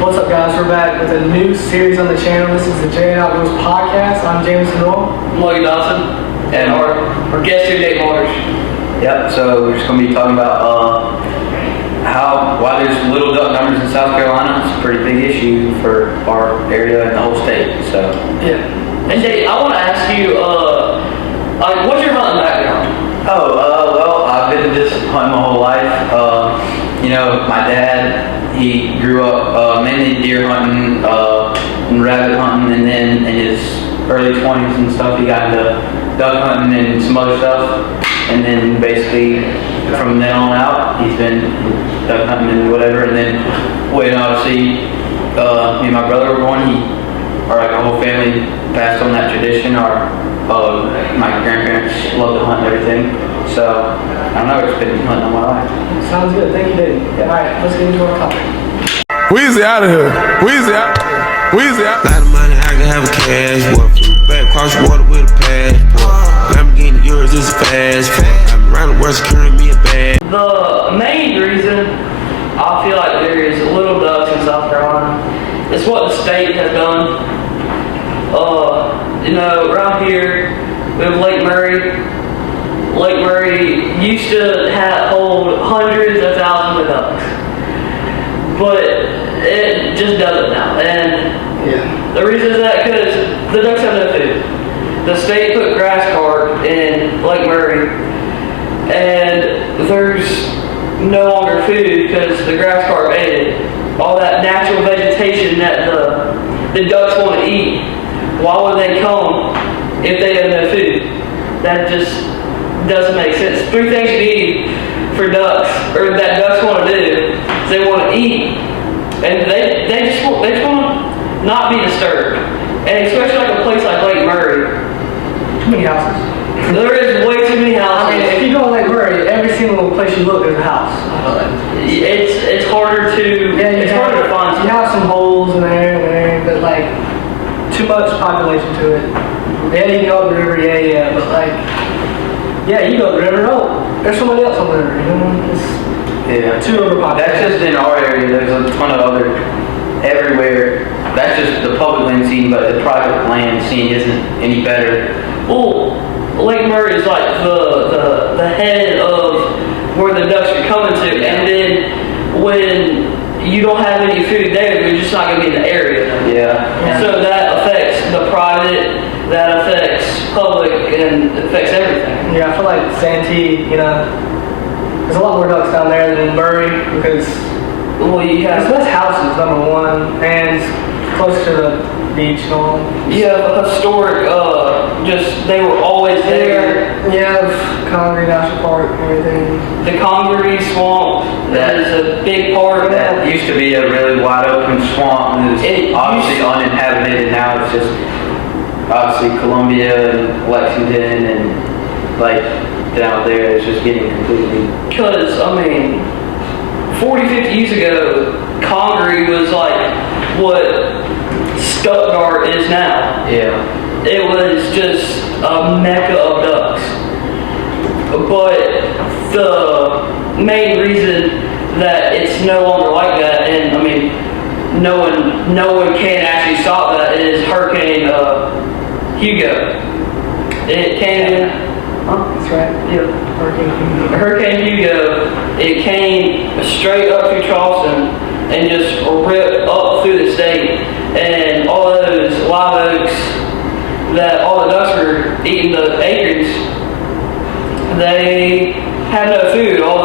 What's up, guys? We're back with a new series on the channel. This is the J Outdoors Podcast. I'm Jameson Roll. I'm Logan Dawson. And our guest here, Dayton Waters. Yep, so we're just going to be talking about why there's little duck numbers in South Carolina. It's a pretty big issue for our area and the whole state. So yeah. And Dayton, I want to ask you, what's your hunting background? Well, I've been just hunting my whole life. My dad, he grew up mainly deer hunting and rabbit hunting, and then in his early 20s and stuff, he got into duck hunting and some other stuff. And then basically from then on out, he's been duck hunting and whatever. And then when obviously me and my brother were born, our whole family passed on that tradition. My grandparents love to hunt and everything. So I don't know, it's been hunting all my life. Sounds good. Thank you, Dave. Yeah. All right, let's get into our topic. Weezy out of here. Weezy out. Weezy out. Lot of money, I can have a cash. What flew back across the water with a passport. Lamborghini, yours is fast. I'm around the world securing me a bag. The main reason I feel like there is little ducks in South Carolina is what the state has done. Around here we have Lake Murray. Lake Murray used to hold hundreds of thousands of ducks, but it just doesn't now. And the reason is that because the ducks have no food. The state put grass carp in Lake Murray, and there's no longer food because the grass carp ate it. All that natural vegetation that the ducks want to eat, why would they come if they have no food? That just doesn't make sense. Three things you need for ducks, or that ducks want to do, is they want to eat, and they just want to not be disturbed. And especially like a place like Lake Murray. Too many houses. There is way too many houses. I mean, if you go to Lake Murray, every single place you look, there's a house. It's harder to harder to find. You have some holes in there, but like too much population to it. Yeah, you can go up the river, but you go up the river. Oh, there's somebody else on the river. It's too overpopulated. That's just in our area. There's a ton of other everywhere. That's just the public land scene, but the private land scene isn't any better. Well, Lake Murray is like the head of where the ducks are coming to, and then when you don't have any food there, you're just not going to be in the area. Yeah. So that affects the private, that affects public, and it affects everything. Yeah, I feel like Santee, there's a lot more ducks down there than Murray because there's less houses, number one, and it's closer to the beach and all. You have historic, they were always there. You have Congaree National Park and everything. The Congaree Swamp, that is a big part. That used to be a really wide open swamp, and it was obviously uninhabited, and now it's just obviously Columbia and Lexington and like down there it's just getting completely. Because 40, 50 years ago, Congaree was like what Stuttgart is now. Yeah. It was just a mecca of ducks. But the main reason that it's no longer like that, and no one can actually stop that, is Hurricane Hugo. It came in. That's right. Yeah. Hurricane Hugo. It came straight up through Charleston and just ripped up through the state, and all those live oaks that all the ducks were eating, the acorns, they have no food. All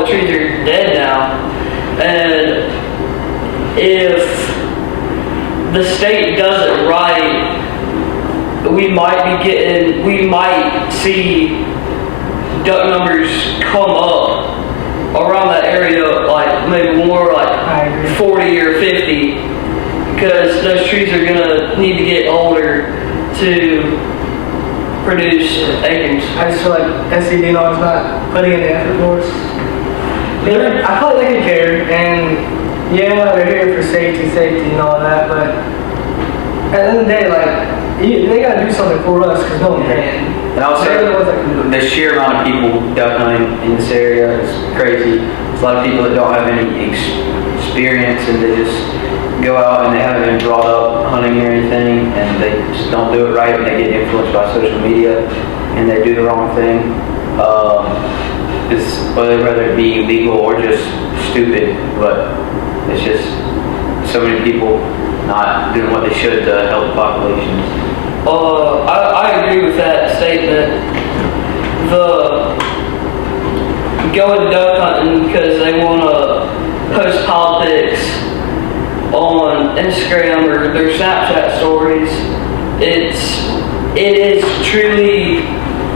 the trees are dead now, and if the state does it right, we might see duck numbers come up around that area, like maybe more like 40 or 50, because those trees are gonna need to get older to produce acorns. I just feel like SCD is not putting in the effort for us. I feel like they can care, and they're here for safety and all that, but at the end of the day, they gotta do something for us because no one can. And also, the sheer amount of people duck hunting in this area is crazy. There's a lot of people that don't have any experience, and they just go out and they haven't been brought up hunting or anything, and they just don't do it right, and they get influenced by social media, and they do the wrong thing. It's whether it be legal or just stupid, but it's just so many people not doing what they should to help the populations. I agree with that statement. The going duck hunting because they want to post politics on Instagram or their Snapchat stories, it is truly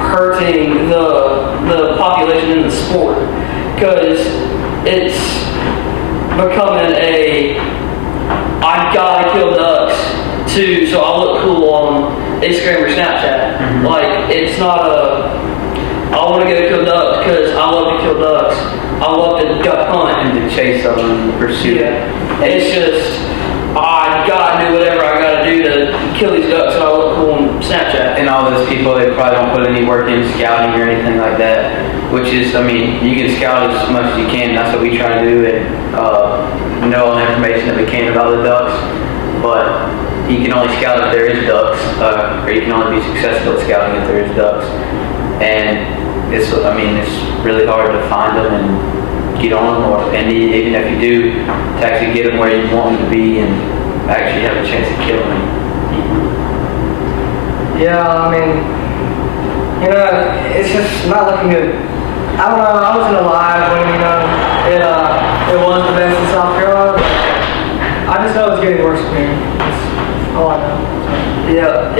hurting the population in the sport, because it's becoming I gotta kill ducks so I look cool on Instagram or Snapchat. Mm-hmm. Like, it's not I want to go kill ducks because I love to kill ducks. I love to duck hunt. And to chase them and pursue. Yeah. It's just, I gotta do whatever I gotta do to kill these ducks so I look cool on Snapchat. And all those people, they probably don't put any work in scouting or anything like that, which is, I mean, you can scout as much as you can. That's what we try to do, and know all the information that we can about the ducks. But you can only scout if there is ducks, or you can only be successful at scouting if there is ducks. And it's really hard to find them and get on them, and even if you do, to actually get them where you want them to be and actually have a chance of killing them. Yeah, I mean, it's just not looking good. I don't know, I wasn't alive when, it was the best in South Carolina, but I just know it's getting worse from here. That's all I know. Yeah,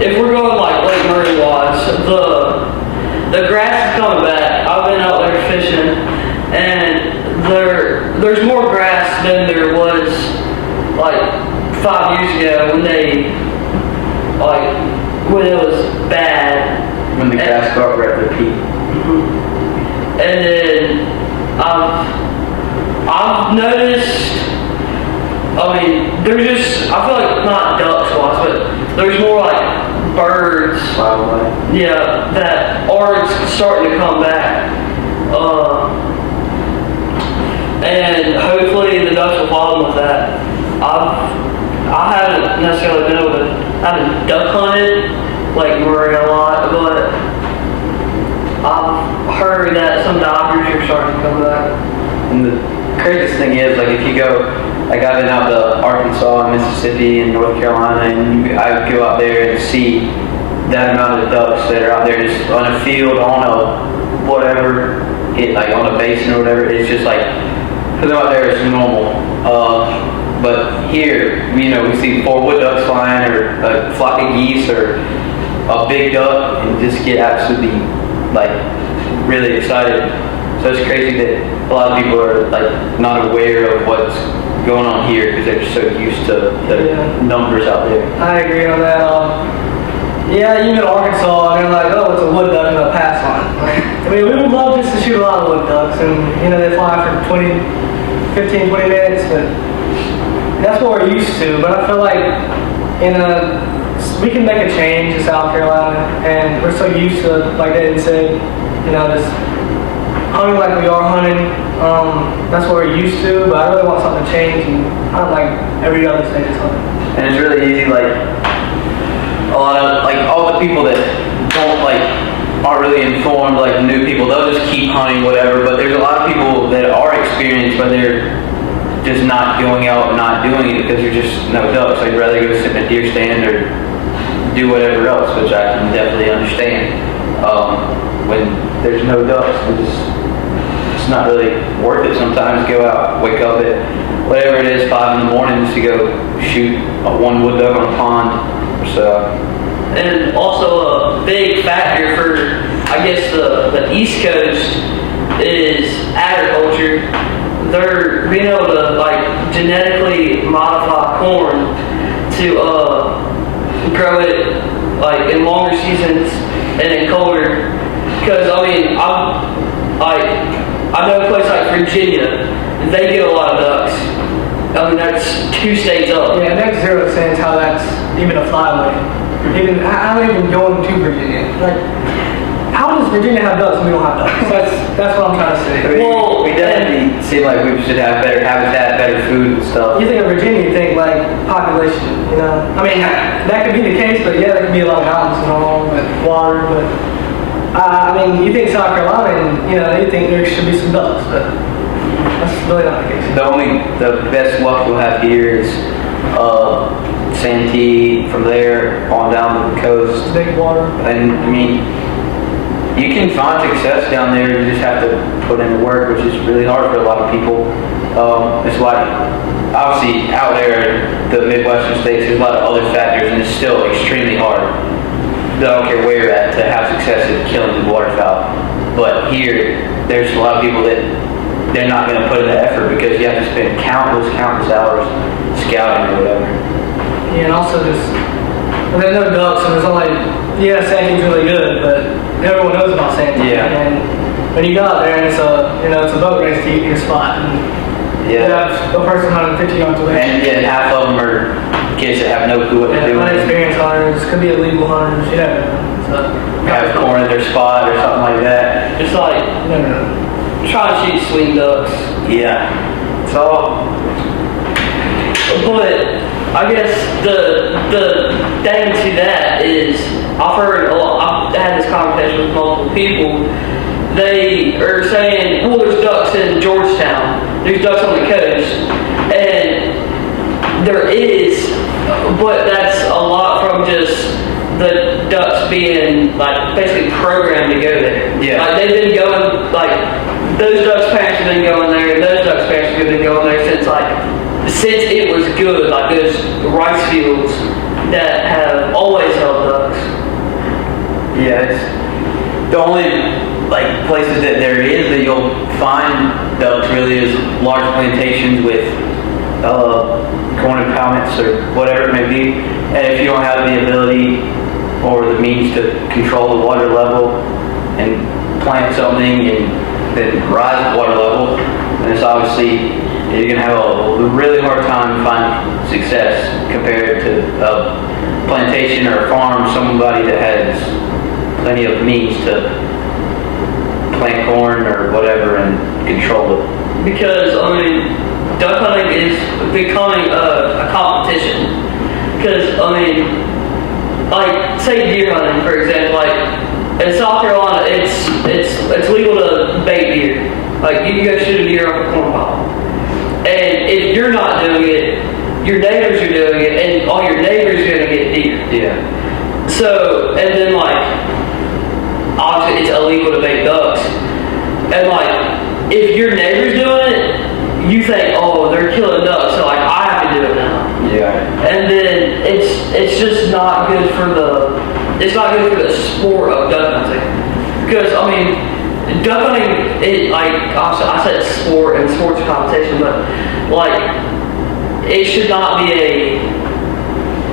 if we're going like Lake Murray wise, the grass is coming back. I've been out there fishing, and there's more grass than there was like 5 years ago when it was bad. When the grass got rid of the peak. And then I've noticed. I feel like not ducks wise, but there's more like birds. Wildlife. Yeah, that are starting to come back. And hopefully the ducks will follow with that. I haven't necessarily been able to, I haven't duck hunted Lake Murray a lot, but I've heard that some divers are starting to come back. And the craziest thing is, like, if you go, like, I've been out to Arkansas and Mississippi and North Carolina, and I go out there and see that amount of ducks that are out there just on a field, on a whatever, like on a basin or whatever. It's just like, for them out there it's normal. But here, we see 4 wood ducks flying, or a flock of geese, or a big duck, and just get absolutely, like, really excited. So it's crazy that a lot of people are, like, not aware of what's going on here because they're just so used to the numbers out there. I agree on that. Yeah, even Arkansas, they're like, oh, it's a wood duck and a pass on. I mean, we would love just to shoot a lot of wood ducks, and they fly for 15, 20 minutes, but that's what we're used to. But I feel like we can make a change in South Carolina, and we're so used to, like Dayton said, just hunting like we are hunting. That's what we're used to, but I really want something to change, and I don't like every other state is hunting. And it's really easy, like, a lot of, like, all the people that don't, like, aren't really informed, like, new people, they'll just keep hunting, whatever, but there's a lot of people that are experienced, but they're just not going out and not doing it because there's just no ducks. I'd rather go sit in a deer stand or do whatever else, which I can definitely understand. When there's no ducks, it's not really worth it sometimes. Go out, wake up at whatever it is, 5 in the morning, just to go shoot one wood duck on a pond. So, and also a big factor for, I guess, the East Coast is agriculture. They're being able to, like, genetically modify corn to grow it, like, in longer seasons and in colder. Because I know a place like Virginia, they get a lot of ducks. That's 2 states up. Yeah, it makes 0 sense how that's even a flyway. I don't even go to Virginia. Like, how does Virginia have ducks and we don't have ducks? That's what I'm trying to I say. mean, Well, we definitely seem like we should have better habitat, better food and stuff. You think of Virginia, you think like population, you know? I mean, that could be the case, but yeah, there could be a lot of mountains and all, but water, but I mean, you think South Carolina, and you know, you think there should be some ducks, but that's really not the case. The best luck we'll have here is Santee, from there on down to the coast. Big water. And I mean, you can find success down there. You just have to put in the work, which is really hard for a lot of people. It's like, obviously, out there, the Midwestern states, there's a lot of other factors, and it's still extremely hard. I don't care where you're at to have success in killing the waterfowl. But here, there's a lot of people that they're not going to put in the effort because you have to spend countless hours scouting or whatever. Yeah, and also just, well, there's no ducks, and there's only, yeah, Santee's really good, but everyone knows about Santee. Yeah. And when you go out there and it's a boat race to get your spot, and you have a person 150 yards away. And yeah, half of them are kids that have no clue what they're doing. Unexperienced hunters, could be illegal hunters, you never know. So, Have corn in their spot or something like that. It's like you never know. trying to shoot swing ducks. Yeah. So, But I guess the thing to that is I've heard a lot. I've had this conversation with multiple people. They are saying, well, there's ducks in Georgetown. There's ducks on the coast, and there is, but that's a lot from just the ducks being like basically programmed to go there. Yeah. Like they've been going, like those ducks parents have been going there, and those ducks parents have been going there since it was good. Like those rice fields that have always held ducks. yeah, it's the only like places that there is that you'll find ducks really is large plantations with corn impoundments or whatever it may be. And if you don't have the ability or the means to control the water level and plant something and then rise the water level, then it's obviously you're gonna have a really hard time finding success compared to a plantation or a farm, somebody that has plenty of means to plant corn or whatever and control it. Because I mean, duck hunting is becoming a competition. Because I mean, like say deer hunting for example, like in South Carolina, it's legal to bait deer. Like you can go shoot a deer off a corn pile, and if you're not doing it, your neighbors are doing it, and all your neighbors are gonna get deer. Yeah. So and then like obviously it's illegal to bait ducks, and like if your neighbor's doing it, you think, oh, they're killing ducks, so like I have to do it now. Yeah. And then it's just not good for the sport of duck hunting. Because I mean, duck hunting, I said sport and sports competition, but like it should not be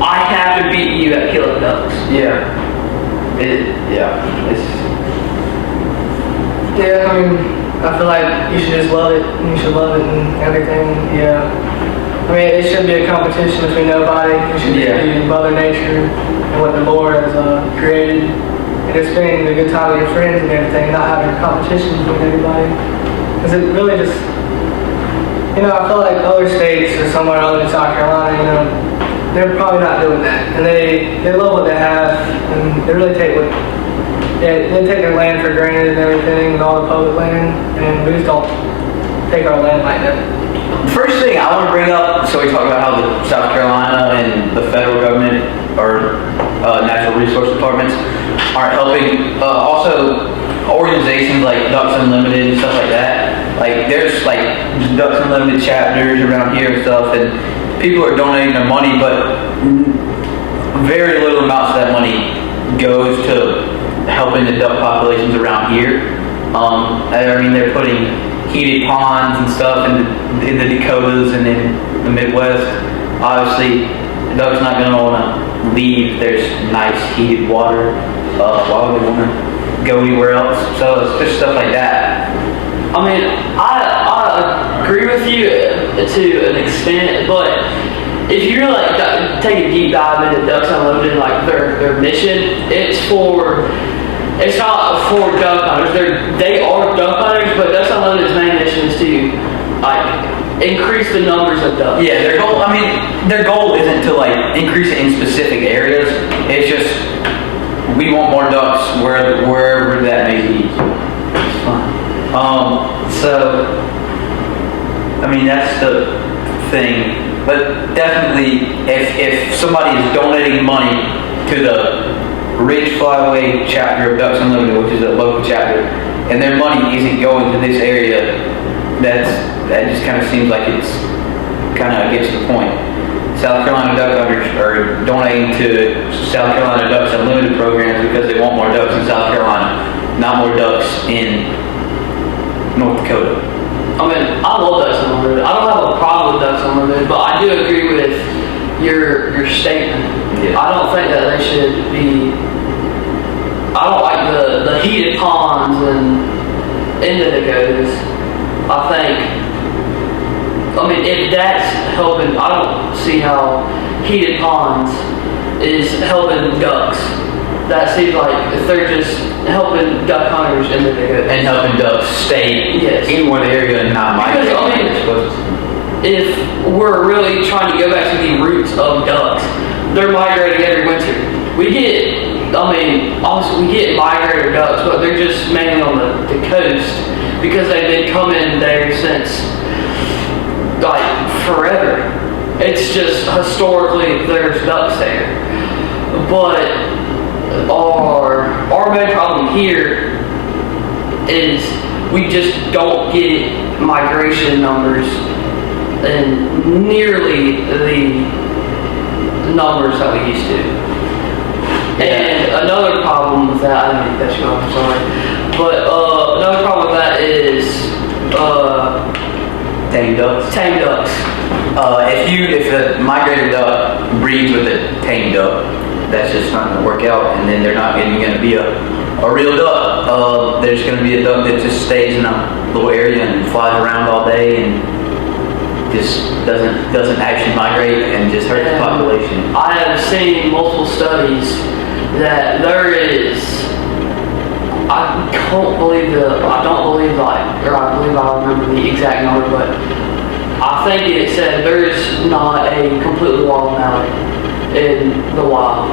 I have to beat you at killing ducks. Yeah. Yeah, I mean, I feel like you should just love it, and you should love it and everything, yeah. I mean, it shouldn't be a competition between nobody. It should be Mother Nature and what the Lord has created. And just spending a good time with your friends and everything, not having a competition between everybody. Because it really just, you know, I feel like other states or somewhere other than South Carolina, you know, they're probably not doing that. And they love what they have, and they really take they take their land for granted and everything, and all the public land, and we just don't take our land like that. First thing I want to bring up, so we talk about how the South Carolina and the federal government or natural resource departments are helping. Also, organizations like Ducks Unlimited and stuff like that. Like there's like Ducks Unlimited chapters around here and stuff, and people are donating their money, but very little amounts of that money goes to helping the duck populations around here. I mean, they're putting heated ponds and stuff in the Dakotas and in the Midwest. Obviously, the duck's not going to want to leave. There's nice heated water. Why would they want to go anywhere else? So it's just stuff like that. I mean, I agree with you to an extent, but if you like take a deep dive into Ducks Unlimited, like their mission, it's for it's not for duck hunters. They are duck hunters, but Ducks Unlimited's main mission is to like increase the numbers of ducks. Yeah, their goal isn't to like increase it in specific areas. It's just we want more ducks wherever that may be. It's fun. So I mean that's the thing. But definitely, if somebody is donating money to the Ridge Flyway chapter of Ducks Unlimited, which is a local chapter, and their money isn't going to this area, that just kind of seems like it's kind of against the point. South Carolina duck hunters are donating to South Carolina Ducks Unlimited programs because they want more ducks in South Carolina, not more ducks in North Dakota. I mean, I love Ducks Unlimited. I don't have a problem with Ducks Unlimited, but I do agree with your statement. Yeah. I don't think that they should be. I don't like the heated ponds and Dakotas. I mean, if that's helping, I don't see how heated ponds is helping ducks. That seems like if they're just helping duck hunters in the Dakotas. And helping ducks stay in one area and not migrate. Because, if we're really trying to go back to the roots of ducks, they're migrating every winter. Obviously we get migrator ducks, but they're just mainly on the coast because they've been coming there since like forever. It's just historically there's ducks there. But our main problem here is we just don't get migration numbers and nearly the numbers that we used to. And another problem with that, I didn't mean to cut you off, I'm sorry. But another problem with that is Tame ducks. tame ducks. If a migrator duck breeds with a tame duck, that's just not going to work out, and then they're not going to be a real duck. There's going to be a duck that just stays in a little area and flies around all day and just doesn't actually migrate and just hurt the population. I have seen multiple studies that there is. I believe I remember the exact number, but I think it said there's not a completely wild mallard in the wild,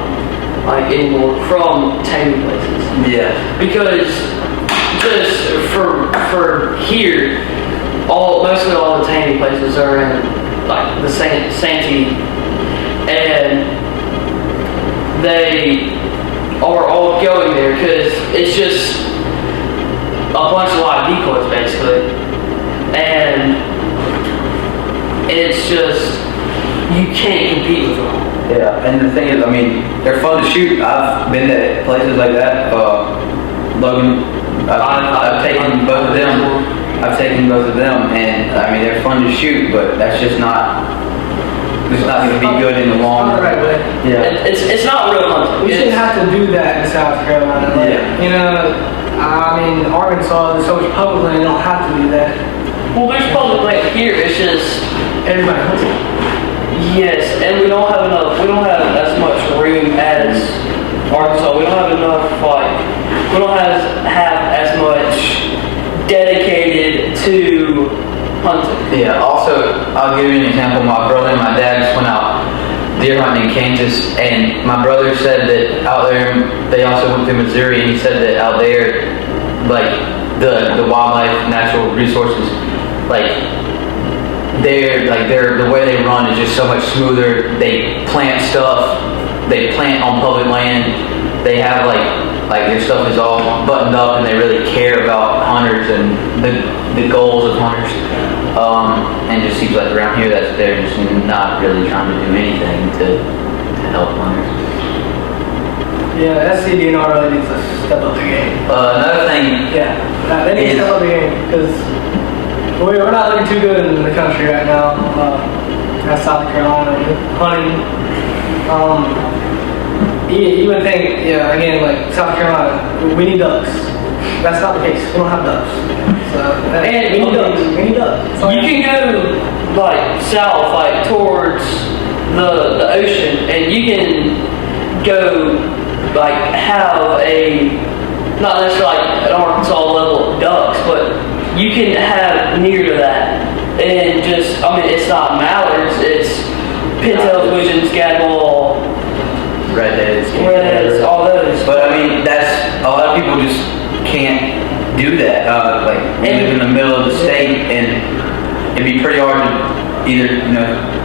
like anymore, from taming places. Yeah. Because just for here, mostly all the taming places are in like the Santee, and they are all going there because it's just a bunch of live decoys basically, and it's just you can't compete with them. Yeah, and the thing is, I mean, they're fun to shoot. I've been to places like that. Logan, I've taken both of them. I've taken both of them, and I mean, they're fun to shoot, but that's just not. It's not going to be good in the long Not the right way. Yeah. It's not real hunting. We shouldn't have to do that in South Carolina. Like, Yeah. You know, I mean, Arkansas, there's so much public land, you don't have to do that. Well, there's public land here. It's just Everybody hunts it. yes, and we don't have enough. We don't have as much room as Arkansas. We don't have enough we don't have as much dedicated to hunting. Yeah, also, I'll give you an example. My brother and my dad just went out deer hunting in Kansas, and my brother said that out there, they also went to Missouri, and he said that out there, like, the wildlife, natural resources, the way they run is just so much smoother. They plant stuff, they plant on public land, they have like their stuff is all buttoned up, and they really care about hunters and the goals of hunters. And it just seems like around here that they're just not really trying to do anything to help hunters. Yeah, SCDNR really needs to step up their game. Another thing, Yeah, they need to step up their game because we're not looking too good in the country right now. That's South Carolina with hunting. You would think, again, like South Carolina, we need ducks. That's not the case. We don't have ducks. So, And we need ducks. We need ducks. You can go like south, like towards the ocean, and you can go like have a not necessarily like an Arkansas level of ducks, but you can have near to that. And just, I mean, it's not mallards, it's pintails, widgeons, gadwall, redheads, all those. But I mean, that's a lot of people just can't do that. Like we live in the middle of the state, and it'd be pretty hard to either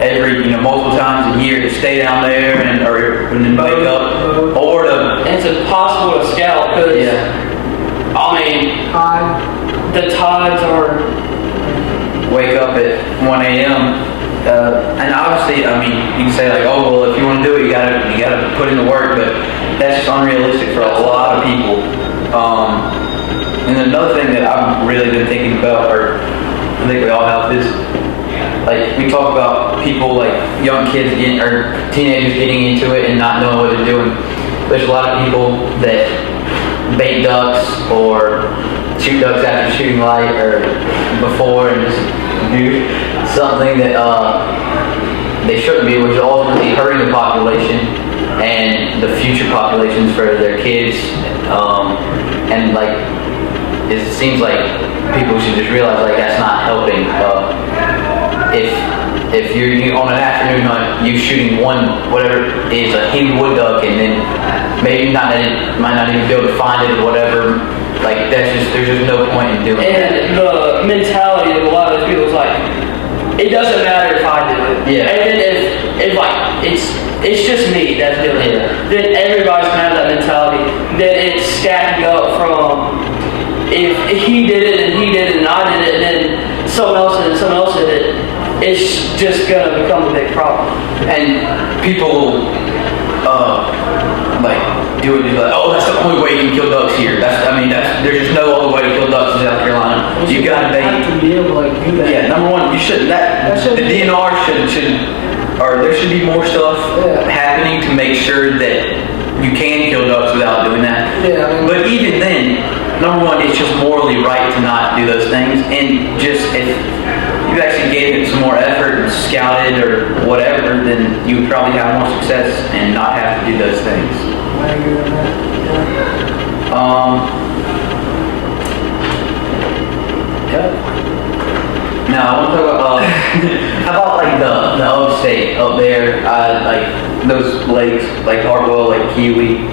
every multiple times a year to stay down there and then wake up, or to. And it's impossible to scout because I mean, the tides are. Wake up at 1 a.m. And obviously, I mean, you can say like, oh well, if you want to do it, you gotta put in the work, but that's just unrealistic for a lot of people. And another thing that I've really been thinking about, or I think we all have, is like we talk about people like young kids or teenagers getting into it and not knowing what they're doing. There's a lot of people that bait ducks or shoot ducks after shooting light or before and just do something that they shouldn't be, which is ultimately hurting the population and the future populations for their kids. And like, it seems like people should just realize like that's not helping. If you're on an afternoon hunt, you shooting whatever is a hen wood duck, and then maybe might not even be able to find it or whatever. Like there's just no point in doing that. And the mentality of a lot of those people is like, it doesn't matter if I do it. Yeah. And then if like it's just me that's doing it, then everybody's gonna have that mentality. Then it's stacking up from if he did it and he did it and I did it and then someone else did it and someone else did it. It's just gonna become a big problem. And people like do it like, oh, that's the only way you can kill ducks here. There's just no other way to kill ducks in South Carolina. You gotta have to be able to like do that. Yeah, number one, you shouldn't. The DNR or there should be more stuff happening to make sure that you can kill ducks without doing that. Yeah, I mean, but even then, number one, it's just morally right to not do those things. And just if you actually gave it some more effort and scouted or whatever, then you would probably have more success and not have to do those things. I agree with that. Now I want to talk about how about like the upstate up there, like those lakes, like Hartwell, like Kiwi.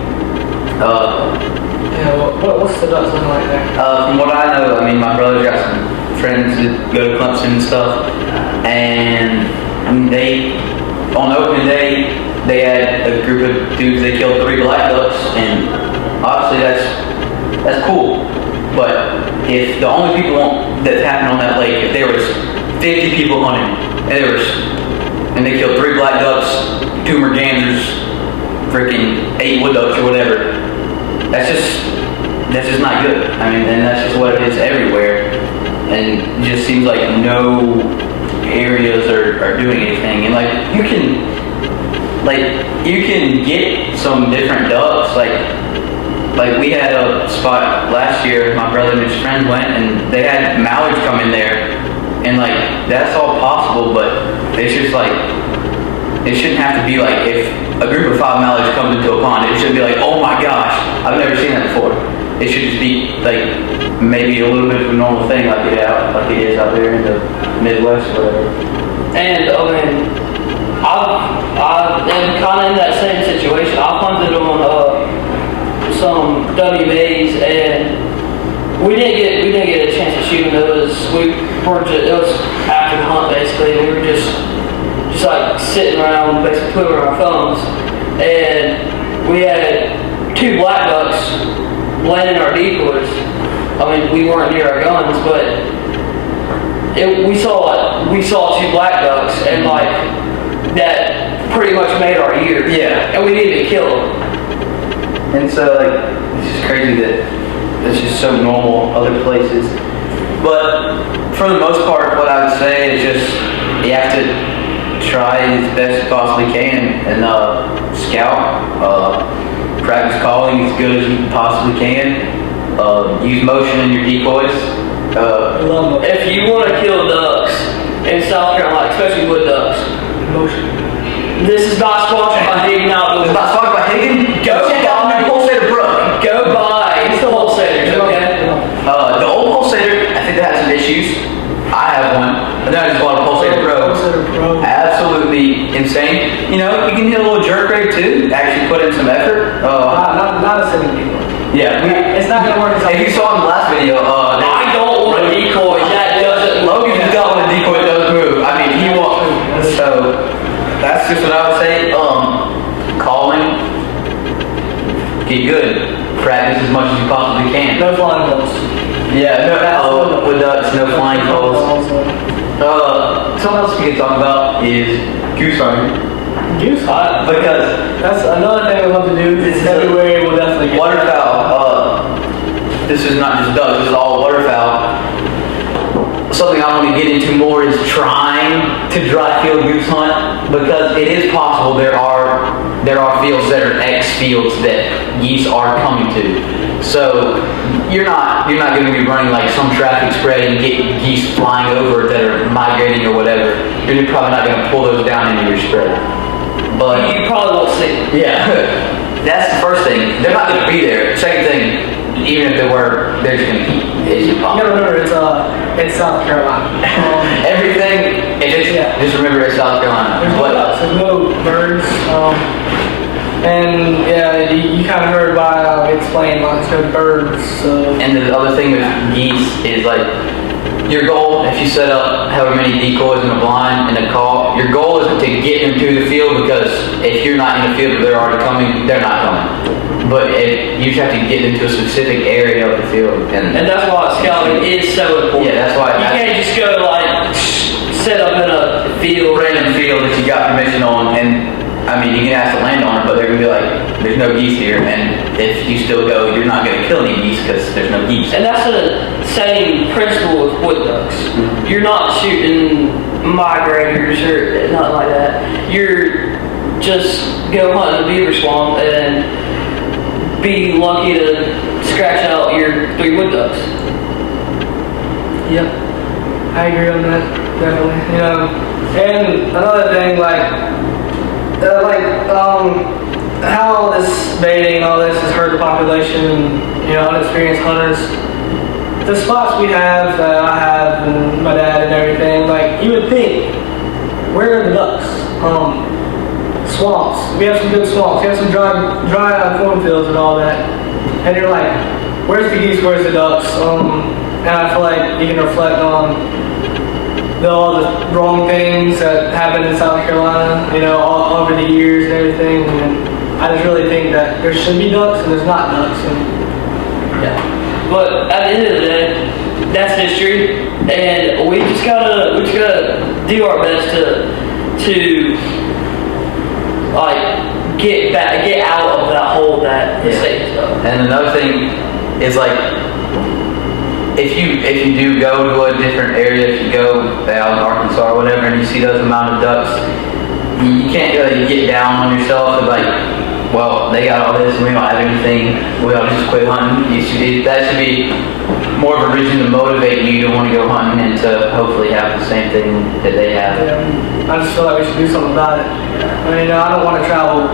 What's the ducks look like there? From what I know, I mean, my brother's got some friends that go to Clemson and stuff, and I mean, on opening day, they had a group of dudes, they killed 3 black ducks, and obviously that's cool. But if the only people that happened on that lake, if there was 50 people hunting, and they killed 3 black ducks, 2 mergansers, freaking 8 wood ducks or whatever, that's just not good. I mean, and that's just what it is everywhere. And it just seems like no areas are doing anything. And like you can get some different ducks. Like we had a spot last year, my brother and his friends went, and they had mallards come in there, and like that's all possible, but it's just like it shouldn't have to be like if a group of 5 mallards comes into a pond, it shouldn't be like, oh my gosh, I've never seen that before. It should just be like maybe a little bit of a normal thing, like it is out there in the Midwest or whatever. And I mean, I am kind of in that same situation. I hunted on some WBs, and we didn't get a chance to shoot them. It was after the hunt basically, and we were just like sitting around, basically twiddling our thumbs, and we had 2 black ducks laying in our decoys. I mean, we weren't near our guns, but we saw 2 black ducks, and like that pretty much made our year. Yeah. And we didn't even kill them. And so like it's just crazy that it's just so normal other places. But for the most part, what I would say is just you have to try as best you possibly can and scout. Practice calling as good as you possibly can. Use motion in your decoys. If you want to kill ducks in South Carolina, especially wood ducks, Motion. this is not sponsored by Dayton Outdoors. It's not talking about Hagen. Go check out the Pulsator Brook. Go buy. It's the whole insane. You know, you can hit a little jerk rate too. Actually put in some effort. Not a sitting decoy. Yeah, It's not gonna work. if you saw in the last video, I don't want a decoy that doesn't look. Logan just got one decoy that does move. I mean, he won't. So that's just what I would say. Calling, get good. Practice as much as you possibly can. No flying balls. Yeah, with ducks, no flying calls. Something else we can talk about is goose hunting. Goose hunt. Because That's another thing we love to do. This is February we'll definitely get waterfowl, this is not just ducks, this is all waterfowl. Something I want to get into more is trying to dry field goose hunt, because it is possible there are fields that are X fields that geese are coming to. So you're not going to be running like some traffic spread and get geese flying over that are migrating or whatever. You're probably not going to pull those down into your spread. But You probably won't see it. yeah, that's the first thing. They're not going to be there. Second thing, even if they were, they're just going to eat. It's You gotta remember, it's South Carolina. everything. If it's, Yeah. just remember it's South Carolina. There's no But ducks, there's no birds. And yeah, you kind of heard why I explained why there's no birds. So. and the other thing with geese is like your goal. If you set up however many decoys in a blind and a call, your goal is to get them to the field, because if you're not in the field or they're already coming, they're not coming. But you just have to get into a specific area of the field, And that's why scouting is so important. yeah, that's why You can't just go like set up in a field. random field that you got permission on, and I mean you can ask the landowner, but they're gonna be like, "There's no geese here," and if you still go, you're not gonna kill any geese because there's no geese. And that's the same principle with wood ducks. You're not shooting migrators or nothing like that. You're just go hunt in the beaver swamp and be lucky to scratch out your 3 wood ducks. Yep, I agree on that, definitely. You know, and another thing, how this baiting and all this has hurt the population and, you know, unexperienced hunters. The spots we have, that I have, and my dad and everything, like, you would think, where are the ducks? Swamps. We have some good swamps. We have some dry cornfields and all that. And you're like, where's the geese? Where's the ducks? And I feel like you can reflect on all the wrong things that happened in South Carolina, you know, all over the years and everything. And I just really think that there should be ducks and there's not ducks. And Yeah. But at the end of the day, that's history, and we just gotta do our best to like get out of that hole that the state stuff. And another thing is like, if you do go to a different area, if you go out in Arkansas or whatever, and you see those amount of ducks, you can't really get down on yourself and like, well, they got all this and we don't have anything, we ought to just quit hunting. That should be more of a reason to motivate you to want to go hunting and to hopefully have the same thing that they have. I just feel like we should do something about it. I mean, I don't want to travel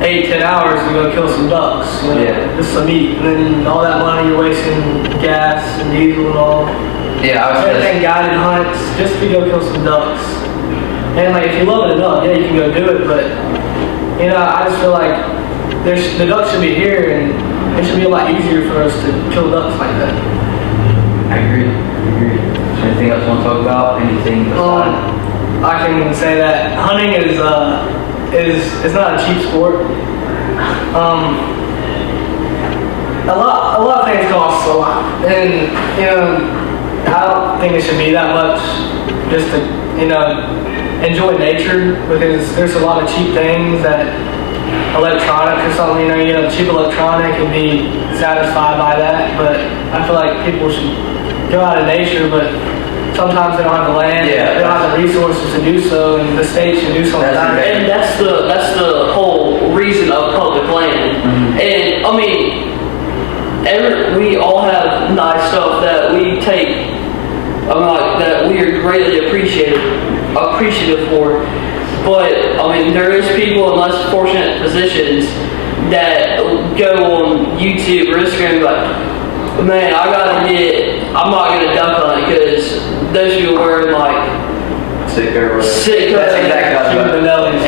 8-10 hours to go kill some ducks, you know, Yeah. just some meat, and then all that money you're wasting, gas and diesel and all. Yeah, I was Everything just, guided hunts just to go kill some ducks. And like, if you love it enough, yeah, you can go do it. But you know, I just feel like the ducks should be here, and it should be a lot easier for us to kill ducks like that. I agree. Is there anything else you want to talk about? Anything besides? I can say that hunting is not a cheap sport. A lot of things cost a lot, and you know, I don't think it should be that much just to, you know, enjoy nature, because there's a lot of cheap things that electronics or something, you know, cheap electronic and be satisfied by that. But I feel like people should go out in nature, but sometimes they don't have the land, Yeah. they don't have the resources to do so, and the state should do something about it. And that's the whole reason of public land. Mm-hmm. And I mean, we all have nice stuff that we take, that we are greatly appreciative for. But I mean, there is people in less fortunate positions that go on YouTube or Instagram like, man, I'm not gonna duck hunt because those people wearing like Sick or whatever. sick. That's exactly what I was about.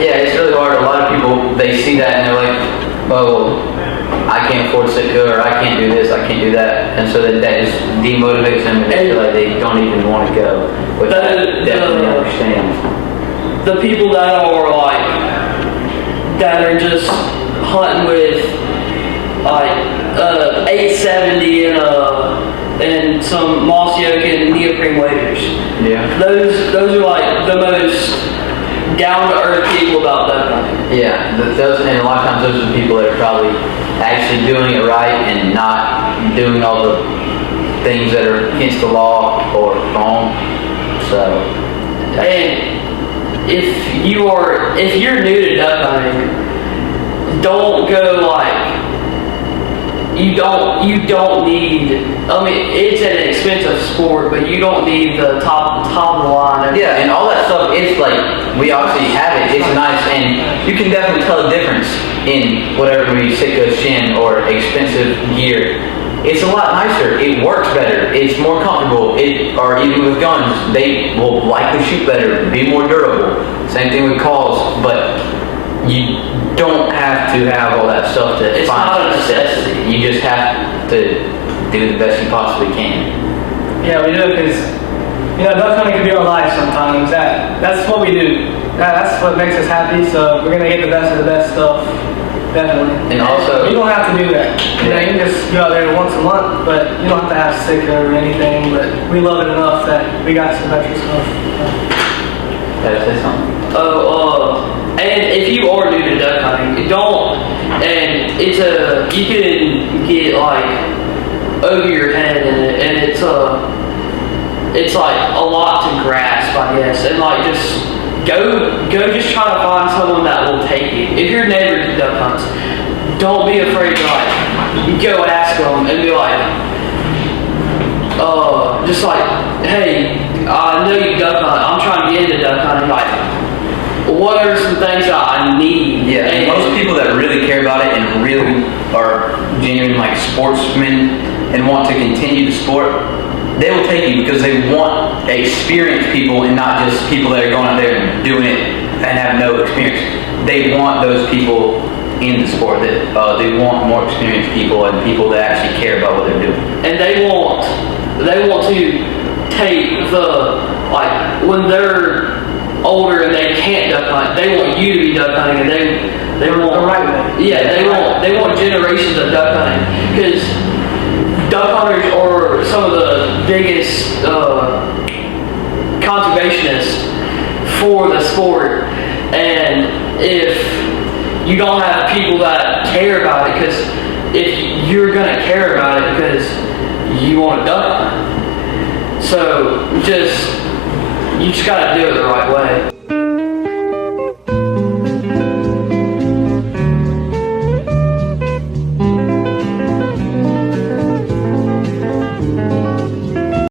Yeah, it's really hard. A lot of people, they see that and they're like, oh, I can't afford Sitka, or I can't do this, I can't do that. And so that just demotivates them and they feel like they don't even want to go, which I definitely understand. The people that are like, that are just hunting with like 870 and some mossy oak and neoprene waders. Yeah. Those are like the most down to earth people about duck hunting. Yeah, those, and a lot of times those are the people that are probably actually doing it right and not doing all the things that are against the law or wrong. So, and if you're new to duck hunting, don't go like, you don't need, I mean, it's an expensive sport, but you don't need the top of the line. yeah, and all that stuff, it's like, we obviously have it, it's nice, and you can definitely tell the difference in whatever we Sitka, Shin, or expensive gear. It's a lot nicer, it works better, it's more comfortable, or even with guns, they will likely shoot better, be more durable. Same thing with calls, but you don't have to have all that stuff to It's find not a success. necessity. You just have to do the best you possibly can. Yeah, we do it because, duck hunting can be our life sometimes. That's what we do. That's what makes us happy, so we're going to get the best of the best stuff. Definitely. And also, you don't have to do that. You can just go out there once a month, but you don't have to have Sitka or anything, but we love it enough that we got some extra stuff. gotta say something. And if you are new to duck hunting, you can get like over your head in it, and it's like a lot to grasp, I guess, and like just go just try to find someone that will take you. If you're never to duck hunts, don't be afraid to like go ask them and be like, just like, hey, I know you duck hunt, I'm trying to get into duck hunting, like, what are some things that I need? Yeah, and most people that really care about it and really are genuine like sportsmen and want to continue the sport, they will take you because they want experienced people and not just people that are going out there and doing it and have no experience. They want those people in the sport, that they want more experienced people and people that actually care about what they're doing. And they want to take when they're older and they can't duck hunt, they want you to be duck hunting, and they want The right way. Yeah, they want generations of duck hunting, because duck hunters are some of the biggest conservationists for the sport. And if you don't have people that care about it, because if you're gonna care about it because you want to duck hunt, so you just gotta do it the right way.